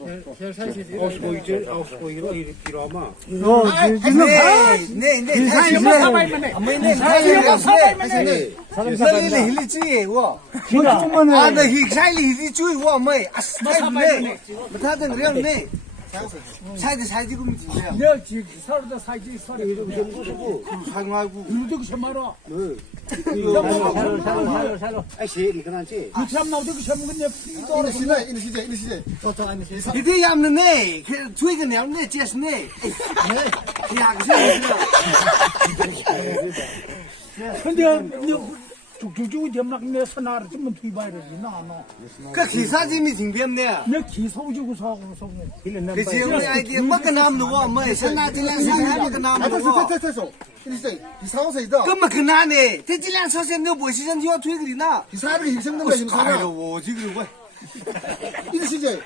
50보이로 이렇게 필요하면. 사이드 사이드금 주세요. 내가 지금 서로도 사이즈 서로 이렇게 좀 보시고. 사용하고. 누구 셔마로? 살로. 아씨, 이거 나지. 그 사람 나오도 그 셔먹은 내 피도 이제 얌네. 그 twe가 냠네 제스네. 야, 근데 쭉쭉쭉 점막 내 선화를 좀 뒤봐야 되지 나나. 그 기사님이 징비었네. 내 기소 주고 사고 그 지금 아이디어 뭐가 남는 거 뭐, 선나질량 사람이 그 남는 거. 그럼 그 나네. 대질량 서세 너 무엇이든 지와 twe그리나. 기사를 희생된 거야, 지금 사람. 아이고, 지금 뭐. 이리 시제.